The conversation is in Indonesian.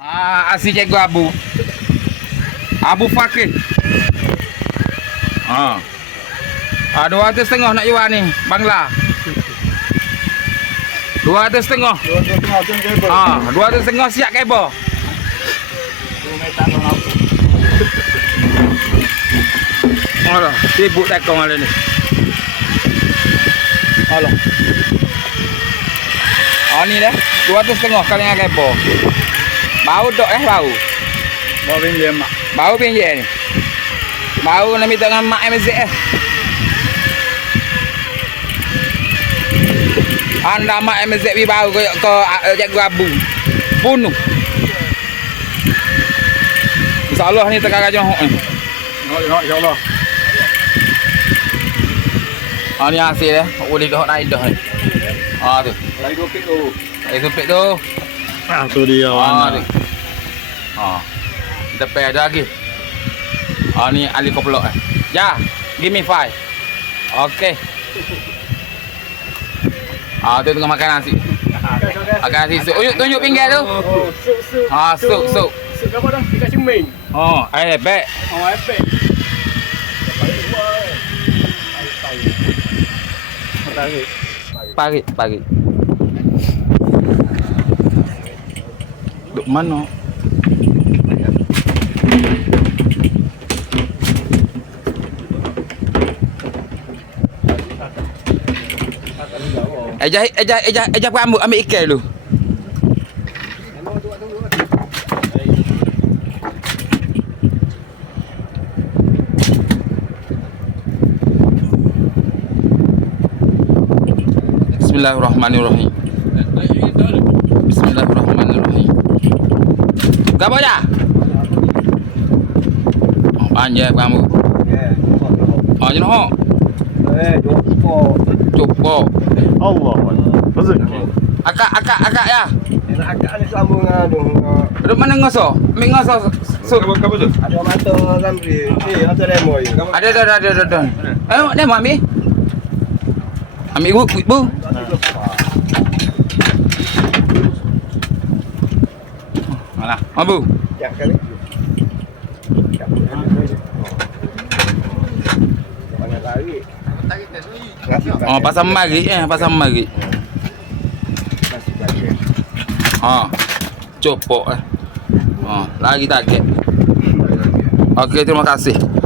Ah, asyik cikgu Abu. Abu Fakir. Ah. Ah, dua ratus setengah nak jual ni, Bangla. Dua ratus setengah. Dua ratus setengah. Ah, dua ratus setengah siap lampu. Alah, sibuk tekong hari ni. Alah. Oh ni dah, dua ratus setengah kali dengan kabel. Bau dok eh bau. Bawa pinjam mak. Bau pinjam ni. Bau nak minta dengan mak MZ eh. Anda mak MZ bi bau ke ke cikgu Abu. Bunuh. InsyaAllah ni tengah kajang hok ni. Nak insyaAllah. Ha ni hasil eh. Boleh dah naik dah ni. Ha tu. Lagi dua pik tu. Eh supit tu. Ah tu dia Ha tu. Ha. Depan ada lagi. Ha ni Ali koplok eh. Ya, give me five. Okey. Ha tu tengah makan nasi. Makan nasi sup. Tunjuk, tunjuk pinggan tu. Oh. Ha, suk, suk. Suk apa dah? Dekat ceming. Oh, eh baik. Oh, epek. Tarik. Pagi, pagi. Duk mana? Ejah ejah ejah ejah kamu ambil ikan dulu. Bismillahirrahmanirrahim. Bismillahirrahmanirrahim. Kamu ya? Panjang kamu. Oh, Chụp Cukup. Allah. Rezeki. Akak, akak, akak ya. Enak agak ni sambung anu. Duduk mana ngoso? Mik ngoso. Su. Ada mata Ramli. Eh, ada lemoy. Ada, ada, ada, ada, ada. Eh, mau ambil? Ambil bu, bu. Mana? Mampu. Ya kali. Banyak lari. Oh, pasal mari eh, pasal mari. Ha. Copok eh. Ha, lagi target. Okey, terima kasih.